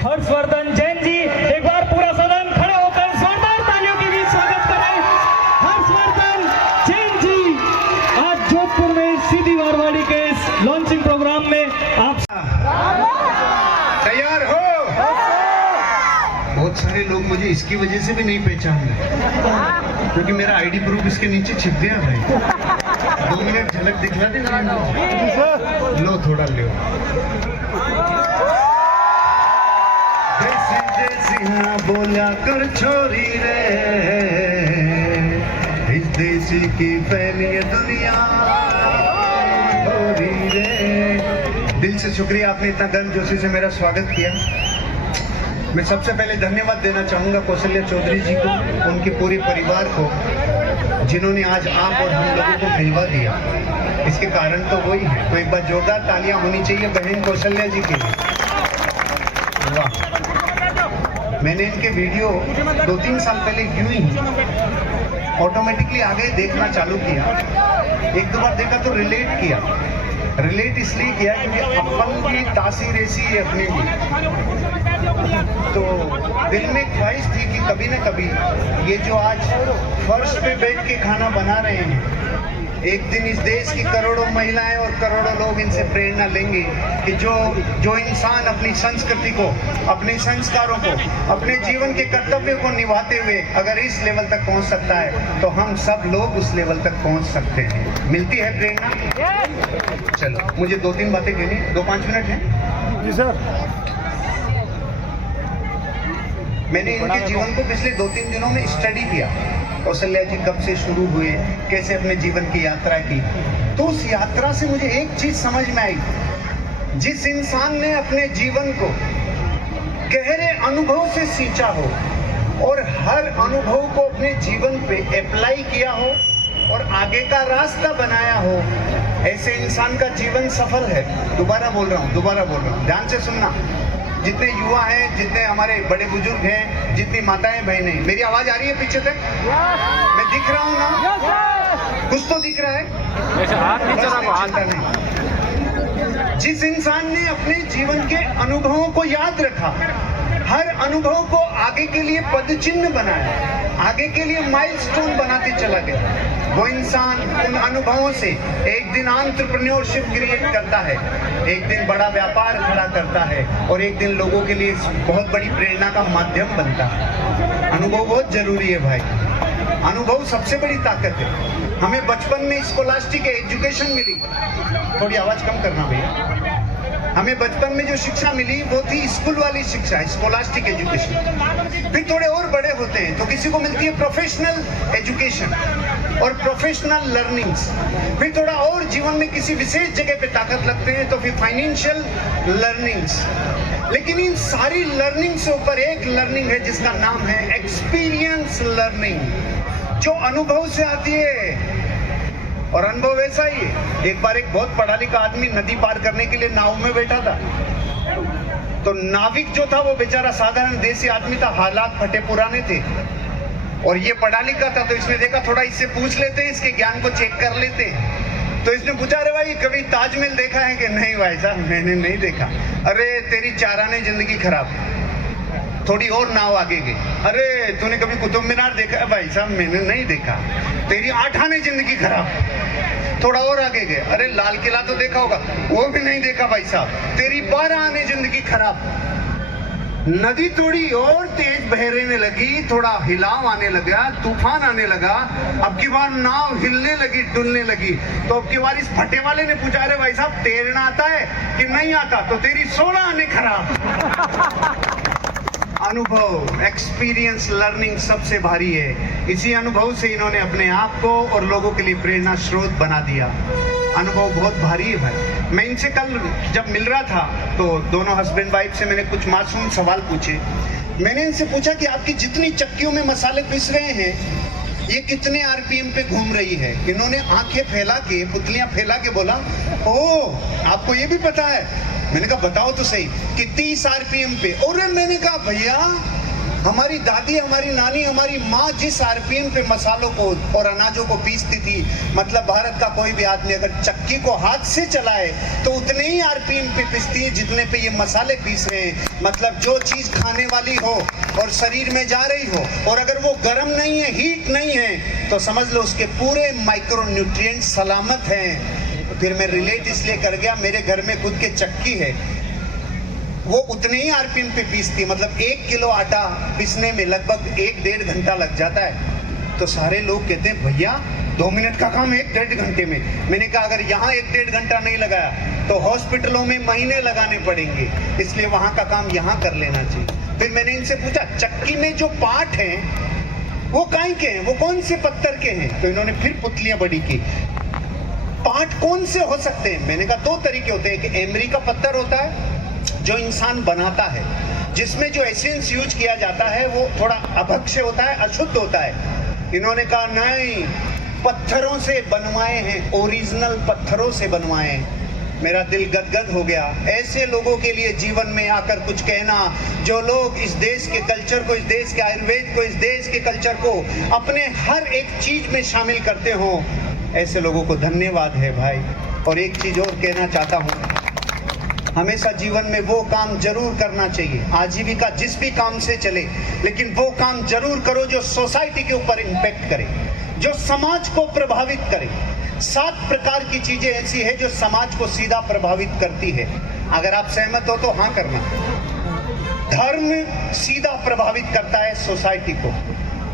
हर्षवर्धन जैन जी, एक बार पूरा सदन खड़े होकर जोरदार तालियों के बीच स्वागत करें हर्षवर्धन जैन जी। आज जोधपुर में सीधी मारवाड़ी के इस लॉन्चिंग प्रोग्राम में आप तैयार हो? बहुत सारे लोग मुझे इसकी वजह से भी नहीं पहचान रहे क्योंकि मेरा आईडी प्रूफ इसके नीचे छिप गया भाई। 2 मिनट झलक दिखला देना। लो थोड़ा लो। देसी देसी ना बोला कर छोरी रे, इस देसी की फैली दुनिया छोरी रे। दिल से शुक्रिया, आपने इतना गर्मजोशी से मेरा स्वागत किया। मैं सबसे पहले धन्यवाद देना चाहूँगा कौशल्या चौधरी जी को, उनके पूरे परिवार को, जिन्होंने आज आप और हम लोगों को मिलवा दिया। इसके कारण तो वही है। तो एक बार जोरदार तालियां होनी चाहिए बहन कौशल्या जी के लिए। वाह, मैंने इनके वीडियो 2-3 साल पहले यूं ही ऑटोमेटिकली आगे देखना चालू किया। 1-2 बार देखा तो रिलेट किया। रिलेट इसलिए किया क्योंकि अपन की तासीर ऐसी है अपने की, तो दिल में ख्वाहिश थी कि कभी न कभी ये जो आज फर्श पे बैठ के खाना बना रहे हैं, एक दिन इस देश की करोड़ों महिलाएं और करोड़ों लोग इनसे प्रेरणा लेंगे कि जो इंसान अपनी संस्कृति को, अपने संस्कारों को, अपने जीवन के कर्तव्यों को निभाते हुए अगर इस लेवल तक पहुंच सकता है तो हम सब लोग उस लेवल तक पहुंच सकते हैं। मिलती है प्रेरणा। चलो, मुझे 2-3 बातें कहनी, 2-5 मिनट हैं जी सर। मैंने इनके जीवन को पिछले 2-3 दिनों में स्टडी किया। कौशल्या जी कब से शुरू हुए, कैसे अपने जीवन की यात्रा की, तो उस यात्रा से मुझे एक चीज समझ में आई। जिस इंसान ने अपने जीवन को गहरे अनुभव से सींचा हो और हर अनुभव को अपने जीवन पे अप्लाई किया हो और आगे का रास्ता बनाया हो, ऐसे इंसान का जीवन सफल है। दोबारा बोल रहा हूँ, ध्यान से सुनना। जितने युवा हैं, जितने हमारे बड़े बुजुर्ग हैं, जितनी माताएं बहनें, मेरी आवाज आ रही है पीछे तक? मैं दिख रहा हूँ ना? कुछ तो दिख रहा है? चिंता नहीं। जिस इंसान ने अपने जीवन के अनुभवों को याद रखा, हर अनुभव को आगे के लिए पदचिन्ह बनाया, आगे के लिए माइलस्टोन बनाते चला गया, वो इंसान उन अनुभवों से एक दिन एंटरप्रेन्योरशिप क्रिएट करता है, एक दिन बड़ा व्यापार खड़ा करता है और एक दिन लोगों के लिए बहुत बड़ी प्रेरणा का माध्यम बनता है। अनुभव बहुत जरूरी है भाई। अनुभव सबसे बड़ी ताकत है। हमें बचपन में स्कॉलास्टिक एजुकेशन मिली, थोड़ी आवाज कम करना भैया। हमें बचपन में जो शिक्षा मिली वो थी स्कूल वाली शिक्षा, स्कॉलास्टिक एजुकेशन। फिर थोड़े और बड़े होते हैं तो किसी को मिलती है प्रोफेशनल एजुकेशन और प्रोफेशनल लर्निंग्स। फिर थोड़ा और जीवन में किसी विशेष जगह पे ताकत लगते हैं तो फिर फाइनेंशियल लर्निंग्स। लेकिन इन सारी लर्निंग से ऊपर एक लर्निंग है जिसका नाम है एक्सपीरियंस लर्निंग, जो अनुभव से आती है। और अनुभव ऐसा ही है। एक बार एक बहुत पढ़ा लिखा आदमी नदी पार करने के लिए नाव में बैठा था, तो नाविक जो था वो बेचारा साधारण देसी आदमी था, हालात फटे पुराने थे और ये पढ़ा लिखा था। तो इसने देखा थोड़ा इससे पूछ लेते हैं, इसके ज्ञान को चेक कर लेते हैं। तो इसने पूछा, अरे भाई कभी ताजमहल देखा है कि नहीं? भाई साहब मैंने नहीं देखा। अरे तेरी 4 आने जिंदगी खराब। थोड़ी और नाव आगे गई, अरे तूने कभी कुतुब मीनार देखा है? भाई साहब मैंने नहीं देखा। तेरी 8 आने जिंदगी खराब। थोड़ा और आगे गए, अरे लाल किला तो देखा होगा? वो भी नहीं देखा भाई साहब। तेरी 12 आने जिंदगी खराब। नदी थोड़ी और तेज बहने लगी, थोड़ा हिलाव आने लगा, तूफान आने लगा। अब की बार नाव हिलने लगी, डुलने लगी। तो अब की बार इस फटे वाले ने पूछा, अरे भाई साहब तैरना आता है कि नहीं आता? तो तेरी 16 आने खराब। अनुभव, एक्सपीरियंस लर्निंग सबसे भारी है। इसी अनुभव से इन्होंने अपने आप को और लोगों के लिए प्रेरणा स्रोत बना दिया। अनुभव बहुत भारी है भाई। मैं इनसे कल जब मिल रहा था तो दोनों हस्बैंड वाइफ से मैंने कुछ मासूम सवाल पूछे। मैंने इनसे पूछा कि आपकी जितनी चक्कियों में मसाले पिस रहे हैं, ये कितने आरपीएम पे घूम रही है? इन्होंने आंखें फैला के, पुतलियां फैला के बोला, ओह आपको ये भी पता है? मैंने कहा बताओ तो सही कि 30 आरपीएम पे। और मैंने कहा भैया हमारी दादी, हमारी नानी, हमारी माँ जिस आरपीएम पे मसालों को और अनाजों को पीसती थी, मतलब भारत का कोई भी आदमी अगर चक्की को हाथ से चलाए तो उतने ही आरपीएम पे पीसती है जितने पे ये मसाले पीस रहे हैं। मतलब जो चीज खाने वाली हो और शरीर में जा रही हो और अगर वो गर्म नहीं है, हीट नहीं है, तो समझ लो उसके पूरे माइक्रो न्यूट्रिएंट सलामत हैं। फिर मैं रिलेट इसलिए कर गया, मेरे घर में खुद के चक्की है, वो उतने ही आरपीएम पे पीसती है। मतलब 1 किलो आटा पीसने में लगभग 1-1.5 घंटा लग जाता है। तो सारे लोग कहते हैं भैया 2 मिनट का काम 1-1.5 घंटे में। मैंने कहा अगर यहाँ 1-1.5 घंटा नहीं लगाया तो हॉस्पिटलों में महीने लगाने पड़ेंगे, इसलिए वहां का काम यहाँ कर लेना चाहिए। फिर मैंने इनसे पूछा चक्की में जो पार्ट हैं वो काहे के हैं, वो कौन से पत्थर के हैं? तो इन्होंने फिर पुतलियां बड़ी की। पार्ट कौन से हो सकते हैं? मैंने कहा 2 तरीके होते हैं, कि एमरी का पत्थर होता है जो इंसान बनाता है, जिसमें जो एसेंस यूज किया जाता है वो थोड़ा अभक्ष्य होता है, अशुद्ध होता है। इन्होंने कहा नहीं, पत्थरों से बनवाए हैं, ओरिजिनल पत्थरों से बनवाए हैं। मेरा दिल गदगद हो गया। ऐसे लोगों के लिए जीवन में आकर कुछ कहना, जो लोग इस देश के कल्चर को, इस देश के आयुर्वेद को, इस देश के कल्चर को अपने हर एक चीज में शामिल करते हो, ऐसे लोगों को धन्यवाद है भाई। और एक चीज और कहना चाहता हूँ, हमेशा जीवन में वो काम जरूर करना चाहिए, आजीविका जिस भी काम से चले, लेकिन वो काम जरूर करो जो सोसाइटी के ऊपर इम्पैक्ट करे, जो समाज को प्रभावित करे। 7 प्रकार की चीजें ऐसी है जो समाज को सीधा प्रभावित करती है। अगर आप सहमत हो तो हाँ करना। धर्म सीधा प्रभावित करता है सोसाइटी को,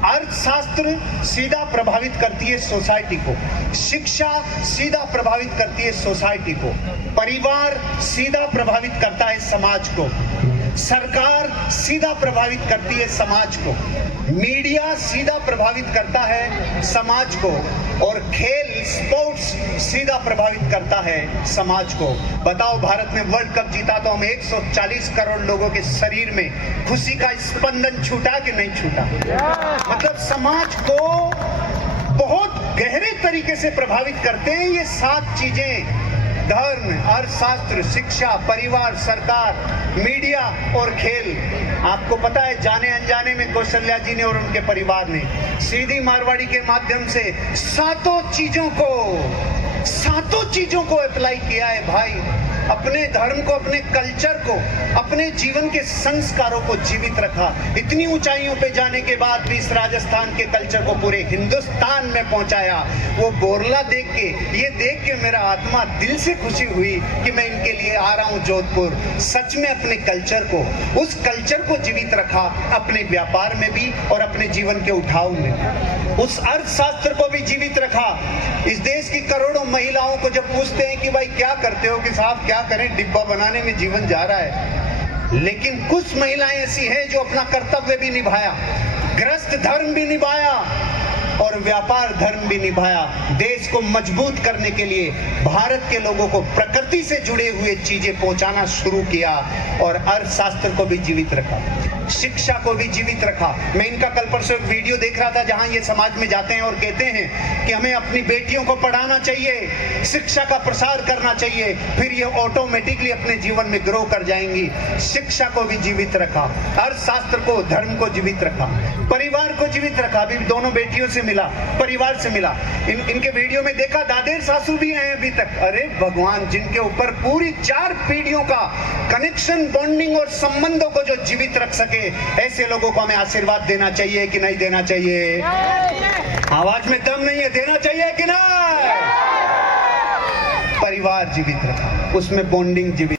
अर्थशास्त्र सीधा प्रभावित करती है सोसाइटी को, शिक्षा सीधा प्रभावित करती है सोसाइटी को, परिवार सीधा प्रभावित करता है समाज को, सरकार सीधा प्रभावित करती है समाज को, मीडिया सीधा प्रभावित करता है समाज को, और खेल, स्पोर्ट्स सीधा प्रभावित करता है समाज को। बताओ, भारत ने वर्ल्ड कप जीता तो हम 140 करोड़ लोगों के शरीर में खुशी का स्पंदन छूटा कि नहीं छूटा? मतलब समाज को बहुत गहरे तरीके से प्रभावित करते हैं ये 7 चीजें: धर्म, अर्थशास्त्र, शिक्षा, परिवार, सरकार, मीडिया और खेल। आपको पता है, जाने अनजाने में कौशल्या जी ने और उनके परिवार ने सीधी मारवाड़ी के माध्यम से 7 चीजों को अप्लाई किया है भाई। अपने धर्म को, अपने कल्चर को, अपने जीवन के संस्कारों को जीवित रखा। इतनी ऊंचाइयों पे जाने के बाद भी इस राजस्थान के कल्चर को पूरे हिंदुस्तान में पहुंचाया। वो बोरला देख के, ये देख के मेरा आत्मा दिल से खुशी हुई कि मैं इनके लिए आ रहा हूं जोधपुर। सच में अपने कल्चर को, उस कल्चर को जीवित रखा, अपने व्यापार में भी और अपने जीवन के उठाव में। उस अर्थशास्त्र को भी जीवित रखा। इस देश की करोड़ों महिलाओं को जब पूछते हैं कि भाई क्या करते हो, कि साहब क्या करें, डिब्बा बनाने में जीवन जा रहा है। लेकिन कुछ महिलाएं ऐसी हैं जो अपना कर्तव्य भी निभाया, गृहस्थ धर्म भी निभाया और व्यापार धर्म भी निभाया। देश को मजबूत करने के लिए भारत के लोगों को प्रकृति से जुड़े हुए चीजें पहुंचाना शुरू किया और अर्थशास्त्र को भी जीवित रखा, शिक्षा को भी जीवित रखा। मैं इनका कल परसों एक वीडियो देख रहा था जहां ये समाज में जाते हैं और कहते हैं कि हमें अपनी बेटियों को पढ़ाना चाहिए, शिक्षा का प्रसार करना चाहिए, फिर ये ऑटोमेटिकली अपने जीवन में ग्रो कर जाएंगी। शिक्षा को भी जीवित रखा, अर्थशास्त्र को, धर्म को जीवित रखा, परिवार को जीवित रखा। अभी दोनों बेटियों से मिला, परिवार से मिला। इनके वीडियो में देखा दादेर सासू भी हैं अभी तक। अरे भगवान, जिनके ऊपर पूरी 4 पीढ़ियों का कनेक्शन, बॉन्डिंग और संबंधों को जो जीवित रख सके, ऐसे लोगों को हमें आशीर्वाद देना चाहिए कि नहीं देना चाहिए? आवाज में दम नहीं है, देना चाहिए कि नहीं? परिवार जीवित रखा, उसमें बॉन्डिंग जीवित